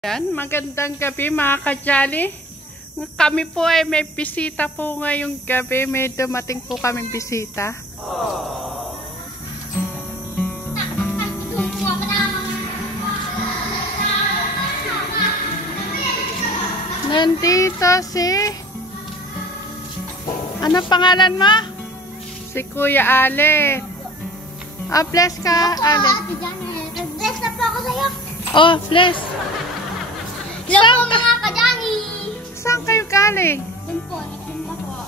Yan, magandang gabi mga ka-Jolly. Kami po ay may bisita po ngayong gabi. May dumating po kaming bisita. Nandito si... Ano pangalan mo? Si Kuya Allen. Ah, bless ka, Allen. Bless na po ako sa'yo. Oh, bless. Hello po mga ka-Jolly. Saan kayo galing? Doon po, nagsimba po.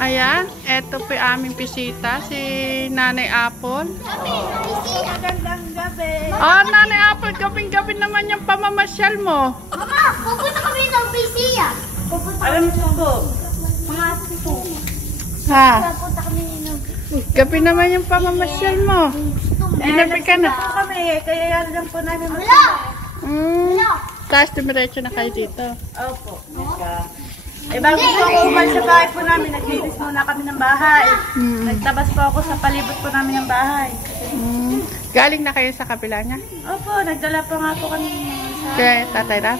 Ayan, eto po yung aming bisita, si Nanay Apple. Magandang gabi. Oh, Nanay Apple, gabing-gabi naman yung pamamasyal mo. Mama, pupunta kami ng Pisia. Alam mo po, Mga sito. Ha? Pupunta kami ng Gabi naman yung pamamasyal mo. Ginabi ka na. po kami, kaya yan lang po namin Hello! Hello! Tapos dumiretso na kayo dito. Opo. Eh, bago po ako umalis sa bahay po namin, naglinis muna kami ng bahay. Nagtabas po ako sa palibot po namin ng bahay. Galing na kayo sa kabila niya? Opo, nagdala pa nga po kami sa... Kaya Tatay Ram?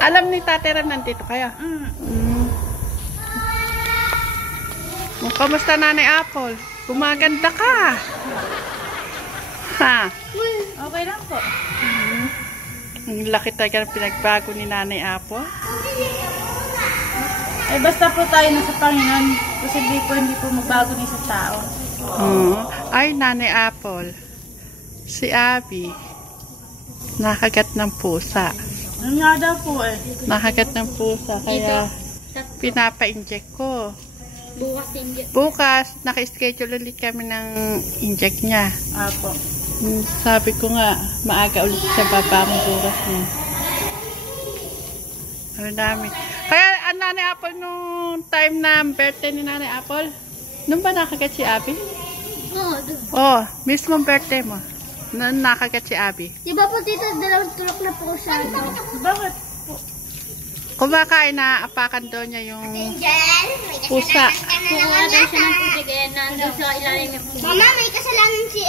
Alam ni Tatay Ram nandito kayo? Kamusta Nanay Apple? Gumaganda ka. Ha? Okay lang po. Ang laki talaga ng pinagbago ni Nanay Apple. Eh, basta po tayo nasa Panginoon. Kasi hindi po magbago ng isang tao. Ay, Nanay Apple. Si Abby. Nakagat ng pusa. Ano nga daw po eh. Nakagat ng pusa. Kaya pinapa-inject ko. Bukas Bukas, naka-schedule ulit kami ng inject niya. Opo. Sabi ko nga, maaga ulit siya babang bukas niya. Ano namin. Kaya, Nanay Apple, nung time na birthday ni Nanay Apple, nung ba nakagat si Abby? Oh, mismong birthday mo. Nung nakagat si Abby. Di ba po tito, dalawang tulok na po siya. Bakit? Kumakain na apakan doon niya yung pusa. Kukuha daw siya ng tubig eh, nandun sa ilalim niya. Mama, may kasalanan si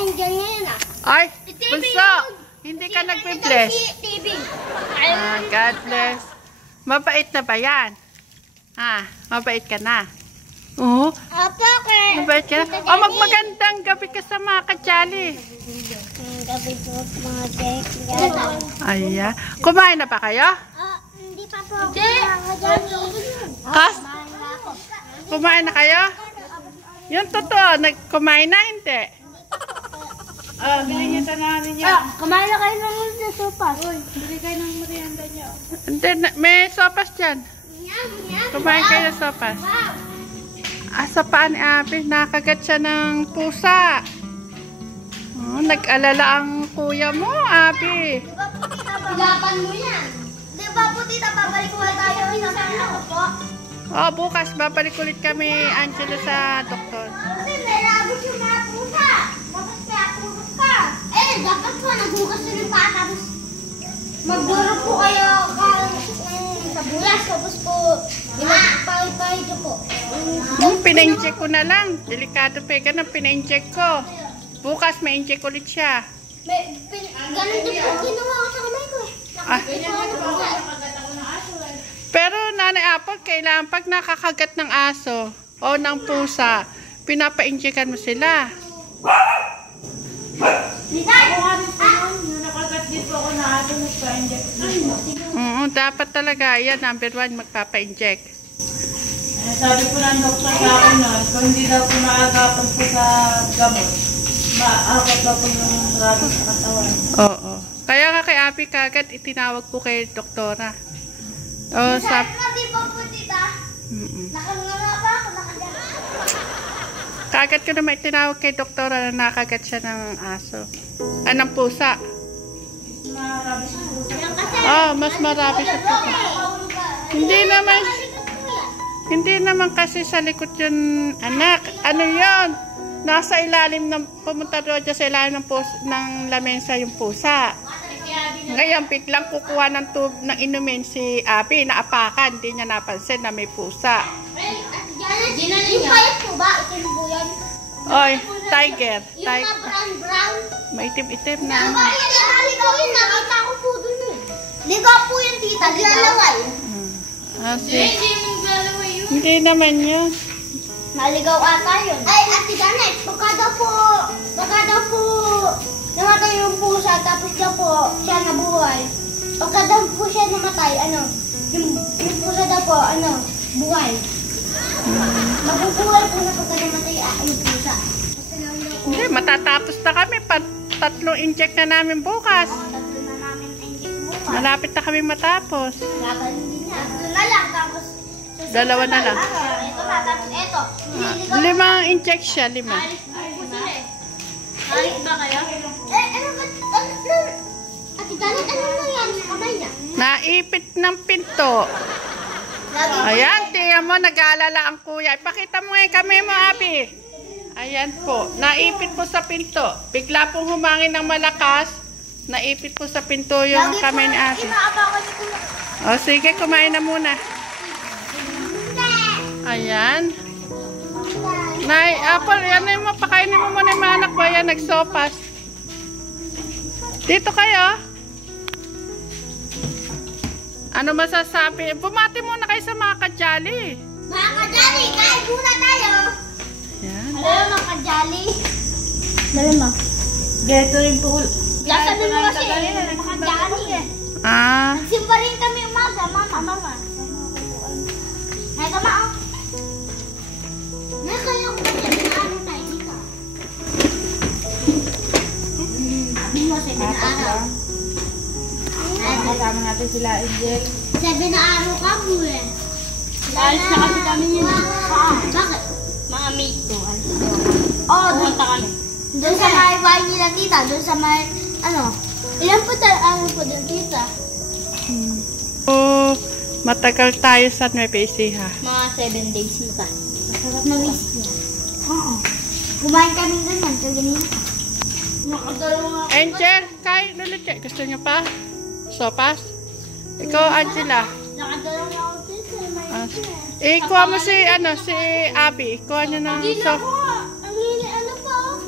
Angel ngayon ah. Ay, bunso! Hindi ka nagbe-bless. TV. God bless. Mabait na ba yan? Ha? Mabait ka na? Oo. Opo, okay. Mabait ka na? O, magmagandang gabi ka sa mga ka-Jolly. Gabi po mga Jack. Ayan. Kumain na ba kayo? Hindi pa po ako nakakajali. Kas? Kumain na kayo? Yung totoo, kumain na, hindi? Bilhin niyo tananin niyo. Kumain na kayo ng sa sopas. Bili kayo ng merienda niyo. Hindi, may sopas dyan. Kumain kayo ng sopas. Sa paan ni Abby, nakagat siya ng pusa. Oh, nag-alala ang kuya mo, Abby. Ilapan mo yan. Di ba po tita, babalik ko tayo sa ano po? Oh, bukas babalik ulit kami, Angelo, sa doktor. Kasi may labos yung mga pusa. Dapat kaya pusa ka. Eh, dapat po naghugas yun yung paa. Tapos magduro po kayo sa bulas. Tapos po, ilagpahid po. Pina-inject ko na lang. Delikado pa ka na, pina-inject ko. Bukas may inject ulit siya. Ganun din po ginawa ko sa kamay ko eh. Pero Nanay Apple, kailangan pag nakakagat ng aso o ng pusa, pinapa-injectan mo sila. Nakagat din po ako na ato nagpa-inject. Dapat talaga, yan, number 1, magpapa-inject. Sabi po ng doktor sa akin nun, kung hindi daw po maagapan po sa gamot, maakot daw po yung rabies sa katawan. Oo. Kaya nga kay Abby kagad, itinawag ko kay doktora. O, sa... Di ba po tita? Nakanganga pa ako, nakagana. Kagad ko naman itinawag kay doktora na nakagat siya ng aso. Ng pusa. Marabis po sa Oh, mas marami sa pusa. Hindi naman kasi sa likod yun, anak. Ano yun? Nasa ilalim ng, pumunta doon sa ilalim ng lamesa yung pusa. Ngayon, biglang kukuha ng ng inumin si Abby, naapakan. Hindi niya napansin na may pusa. Yung payat po ba? Ito po yan? Oy, tiger. Yung brown. Maitim-itim na. Yung ligaw yun. Nakita ko po dun eh. Ligaw po yun, tita. Naglalaway. Hindi mo galaway yun. Hindi naman yun. Naligaw ata yun. Ay, Ate Janet, baka daw po, namatay yung pusa, tapos daw po, siya nabuhay. Baka daw po siya namatay, yung pusa daw po, buhay. Mabubuhay po na pagka namatay yung pusa. Hindi, matatapos na kami. 3 inject na namin bukas. Tatlo na namin inject bukas. Malapit na kami matapos. Gagaling din niya. Tatlo na lang, tapos... Dalawa na lang. Ito na, tapos ito. 5 inject siya, 5. Alis po sila eh. Alis ba kayo? Ate Janet, ano nangyari sa kamay niya? Naipit ng pinto. Ayan, tingnan mo, nag-aalala ang kuya. Ipakita mo ngayon kami mo, Abi. Ayan po, naipit po sa pinto. Bigla pong humangin ng malakas. Naipit po sa pinto yung kamay ni Abi. Inaabangan ko na. O sige, kumain na muna. Ayan. Nay, Apple, yan na yung mapakainin mo muna yung mga anak mo. Ayan, nagsopas. Dito kayo. Ano masasabi? Bumati muna kayo sa mga kajali. Mga kajali, kain muna tayo. Yan. Hello, mga kajali. Dali mo. Geto rin po. Sabi mo kasi, mga kajali eh. Ah, Simba rin kami umaga, mama. Ay, kama oh. Kaya ko ano tayo dito. Sabi mo, 7 na araw. Kasama natin sila, Angel. 7 na araw ka po eh. Alis na kasi kami yun. Bakit? Mga mate ko. Oh, Pumunta kami. doon sa may bahay nila tita, doon sa may, ilan po doon tita? oh, matagal tayo sa Nueva Ecija. Mga 7 days nita. Masarap na miss niya. Oo. Kumain kami ganyan, ganyan. Nakadalawa. Angel, kain ulit kayo. Gusto nyo pa? Sopas? Ikaw, Angela. Nakadalawa ako dito. Ah, kuha mo si Abby. Kuha nyo ng Ang hili, po?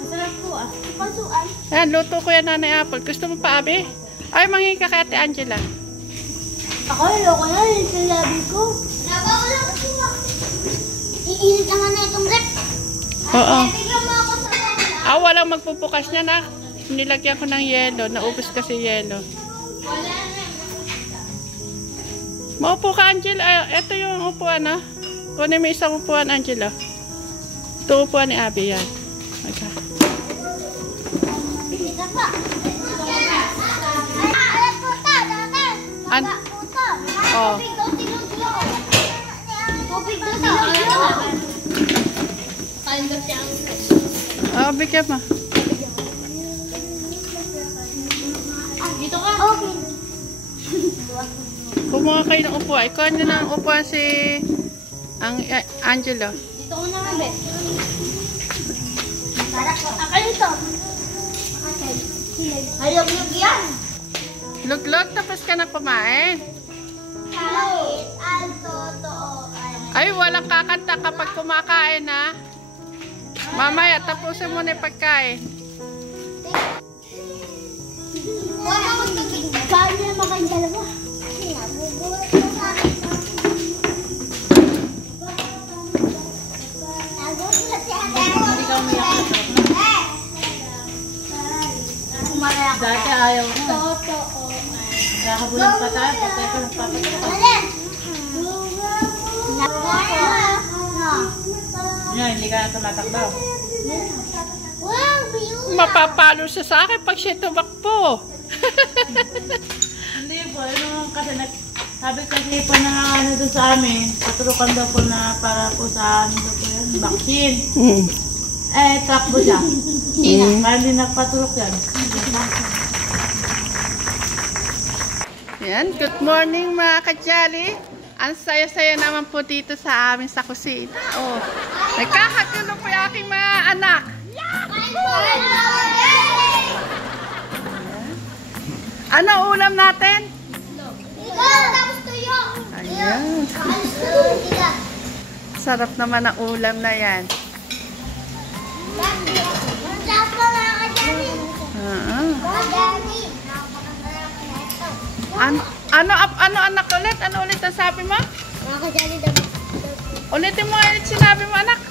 Masarap po ah. Pasuan. Ayan, luto ko yan, Nanay Apple. Gusto mo pa, Abby? Ay, manghingi ka kay Ate Angela. Ako, loko na yung sinabi ko. Nabawala ko siya. Iinit naman na itong rep. Oo. Bigyan mo ako sa kanila. Ah, walang magpupukas niya na. Nilagyan ko ng yelo. Naubos kasi yelo. Wala na. Maupo ka, Angela. Ito yung upuan, ha? Kunin mo isang upuan, Angela. Ito upuan ni Abby, yan. Okay. Ito pa. Alam po ito, dati. An- Maba po ito. Oh. Tubig daw tinuglo. Tubig daw tinuglo. Kaldo siya. Oh, bigyan mo. Dito ka. Okay. Kumuha kayo ng upuan. Ikaw nyo ng upuan si Angela. Dito ko na nga, Bet. Para po. Akin ito. Okay. Hayog-yog yan. Luglog, tapos ka na kumain. Kahit ang totoo ay... Ay, walang kakanta kapag kumakain, ha? Mamaya, tapusin mo na yung pagkain. Wala akong tubig. Paano na makain dalawa? Nabubuhat ko sa akin. Hindi ka umiyak. Umalaya ko. Dati ayaw ko. Totoo. Nakabulang pa tayo. Patay ko ng papatay. Alin? Yan, hindi ka na tumatakbaw. Wow, beautiful. Mapapalo siya sa akin pag siya tumakbo. Hindi po, kasi sabi kasi po na doon sa amin, patulukan daw po na para po sa daw po yun, vaccine. Takbo siya. Kaya hindi nagpatulok yan. Yan, good morning mga kajali. Ang saya-saya naman po dito sa amin sa kusina. Oh, nagkakagulo po yung aking mga anak. Ano ulam natin? Ayan. Sarap naman ang ulam na yan. Ano anak ulit? Ano ulit ang sabi mo? Mga kajali daw. Ulitin mo ulit sinabi mo anak.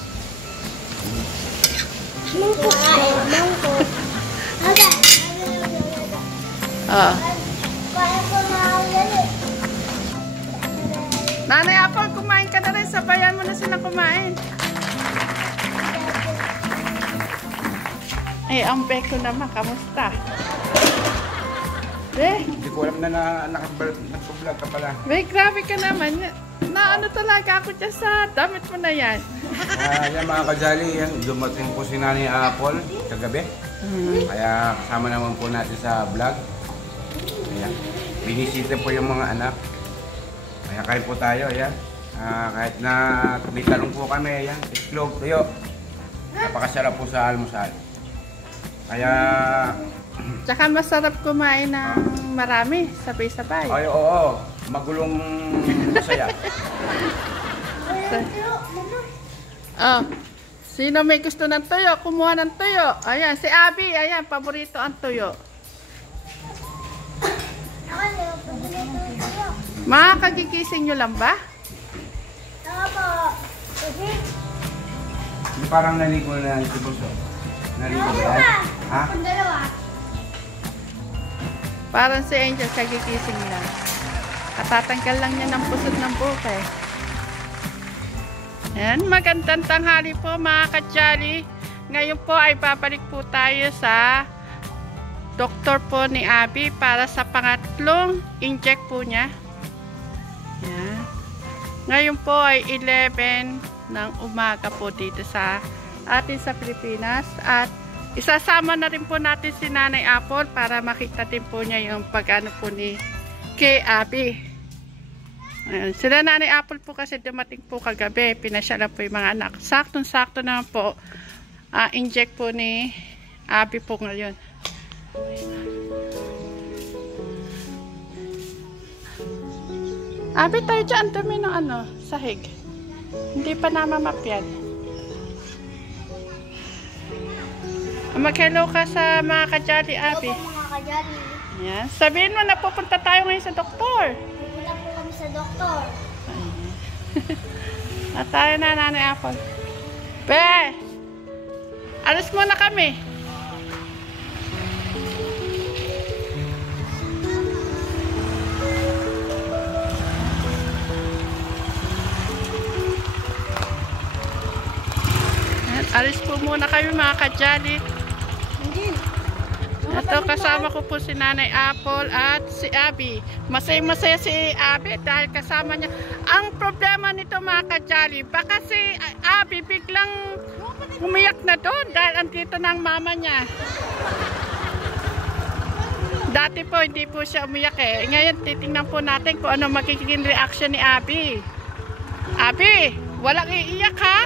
Mangkok. Mangkok. Aga. Oh. Kaya ko na ulit. Nanay Apple, kumain ka na rin. Sabayan mo na silang kumain. Eh, ang Beko naman, kamusta? Hindi ko alam na nag-vlog ka pala. Grabe ka naman. Ano talaga ako dyan sa damit mo na yan. Yan mga kajali, yan, dumating po si Nanay Apple kagabi. Kaya kasama naman po natin sa vlog. Ayan. Binisita po yung mga anak. Kaya kain po tayo, ayan. Kahit na may talong po kami, ayan. Itlog, tuyo. Napakasarap po sa almusal. Kaya... Tsaka masarap kumain ng marami, sabay-sabay. Ay, oo. Magulong masaya. Oh, sino may gusto ng tuyo? Kumuha ng tuyo. Ayan, si Abby, ayan, paborito ang tuyo. Makakagigising nyo lang ba? Parang naligo na si Buso. Naligo ba yan? Ha? Parang si Angel, kagigising lang. Katatanggal lang niya ng pusod ng buke. Ayan, magandang tanghali po mga kajali. Ngayon po ay babalik po tayo sa doktor po ni Abby para sa pangatlong inject po niya. Ayan. Ngayon po ay 11 ng umaga po dito sa atin sa Pilipinas. At isasama na rin po natin si Nanay Apple para makita din po niya yung pag-ano po ni kay Abby. Ayan. Sila Nanay Apple po kasi dumating po kagabi. Pinasyalan po yung mga anak. Saktong-sakto naman po. Inject po ni Abby po ngayon. Abby, tayo dyan. Dami ng ano, sahig. Hindi pa namamapyan. Mag-hello ka sa mga kajali, Abby. Opo, mga kajali. Ayan. Sabihin mo na pupunta tayo ngayon sa doktor. Pupunta po kami sa doktor. At tayo na, Nanay Apple. Be! Alis muna kami. Alis po muna kami mga kajali. Ito kasama ko po si Nanay Apple at si Abby. Masaya-masaya si Abby dahil kasama niya. Ang problema nito mga kajali, baka si Abby biglang umiyak na doon dahil andito na ang mama niya. Dati po hindi po siya umiyak eh. Ngayon titingnan po natin kung ano magiging reaction ni Abby. Abby, walang iiyak ha?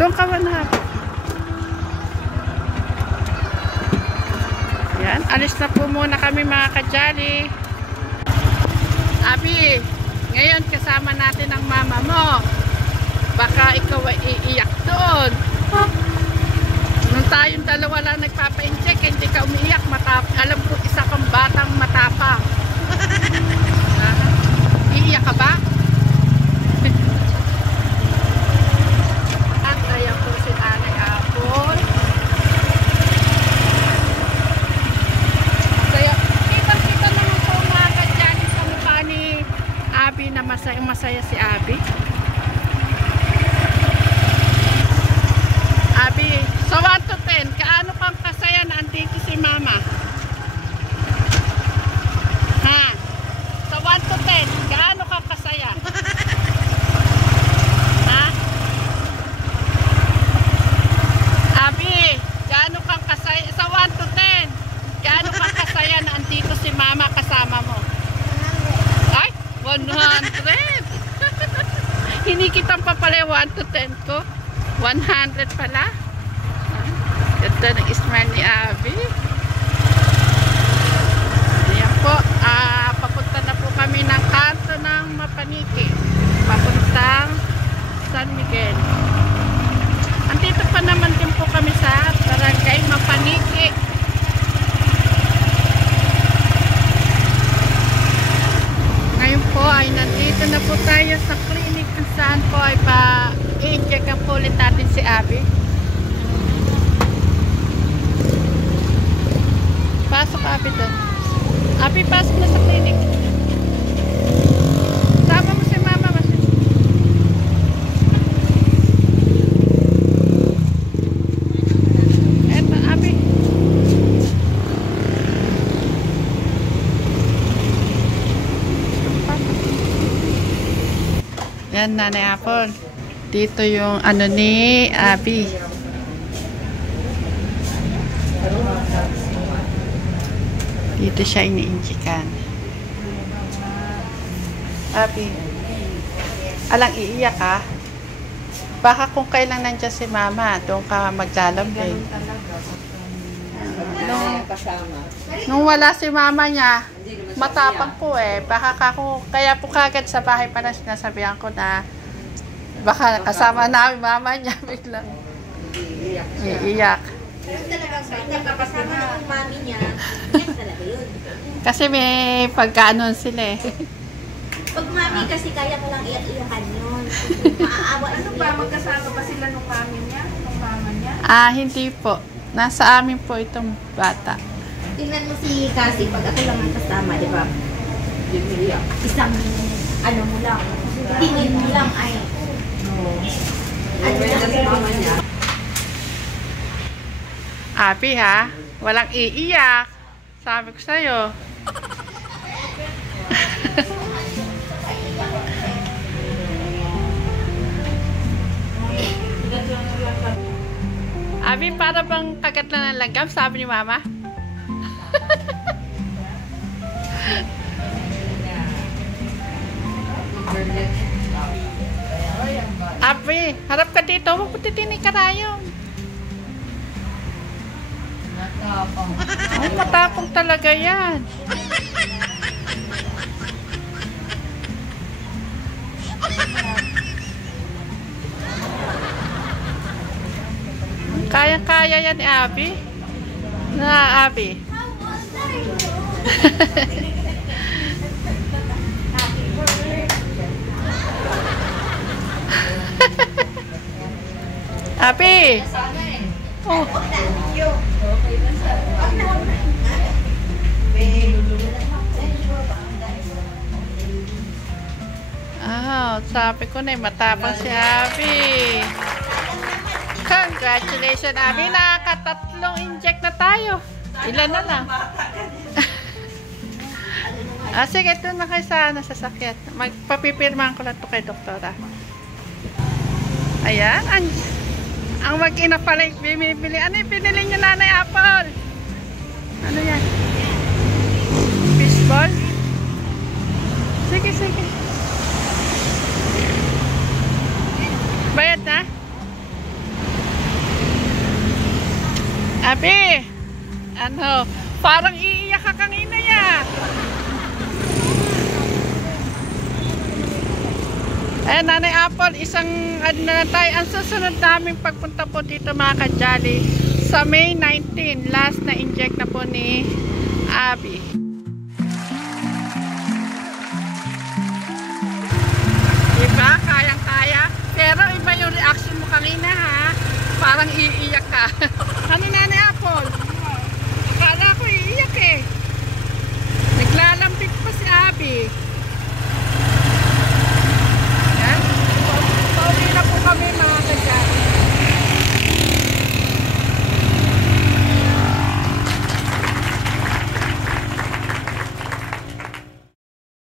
Doon ka man. Yan, alis na po muna kami mga kajali. Abby, ngayon kasama natin ang mama mo. Baka ikaw ay iiyak doon. Nung tayong dalawa lang nagpapa-inject, hindi ka umiiyak. Alam ko isa kang batang matapang. Iiyak ka ba? At ayan po si Nanay Apple. Kita naman po mga kajali sa mukha ni Abby na masaya si Abby. Abby, so 1 to 10, kaano kang kasaya na andito si Mama? Ha? So 1 to 10, kaano kang kasaya? Ha? Abby, kaano kang kasaya? Sa 1 to 10, kaano kang kasaya na andito si Mama kasama mo? Ay, 100! Hinikitang pa pala 1 to 10 ko. 100 pala. Ganda ng smile ni Abby. Ayan po. Papunta na po kami ng kanto ng Mapaniki. Papuntang San Miguel. Andito pa naman din po kami sa Barangay Mapaniki. Dito na po tayo sa clinic kung saan po ay pa-i-inject ang po ulit natin si Abby. Pasok Abby doon. Abby, pasok na sa clinic. Sama mo si Mama. Eto, Abby. Yan, Nanay Apple. Dito yung ano ni Abby. Dito siya iniinjikan. Abby, alang iiyak ka? Baka kung kailan nandiyan si Mama, doon ka maglalambing. Nung wala si Mama niya, matapang po eh. Baka kaya po kagad sa bahay pa na sinasabihan ko na baka kasama namin Mama niya biglang iiyak. Nakapasama ng mami niya, iyak talaga yun. Kasi may pagkaanon sila eh. Pag mami kasi kaya mo lang iyak-iyakan yun. Maaawa. Ano ba? Magkasama pa sila nung mami niya? Nung mama niya? Hindi po. Nasa amin po itong bata. Tingnan mo si Cassie, pag ako lang ang kasama, di ba? Isang, ano mo lang, tingin mo lang ay, ano lang si mama niya. Abby ha, walang iiyak. Sabi ko sa'yo. Abby, para bang kagat na ng langgam, sabi ni Mama. Abby, harap ka dito. Huwag mo titinig ka rayong. Ay, matapang talaga yan. Kaya-kaya yan ni Abby. Na, Abby. Abby. Oh. Sabi ko na matapang si Abby. Congratulations, Abby. Nakakatatlong inject na tayo. Ilan na lang? Sige, doon na kayo sa sasakyan. Magpapipirmahan ko lang ito kay doktora. Ayan. Ang mag-ina pala yung bumibili. Ano yung pinili niyo, Nanay Apple? Ano yan? Fishball? Sige, sige. Bayad na? Abby! Ano? Parang iiyak ka kanina ya. Nanay Apple, isang ano na tayo. Ang susunod namin pagpunta po dito mga kajali sa May 19. Last na inject na po ni Abby. Diba? Kayang-kaya. Pero iba yung reaction mo kanina ha. Parang iiyak ka. Ano Nanay Apple?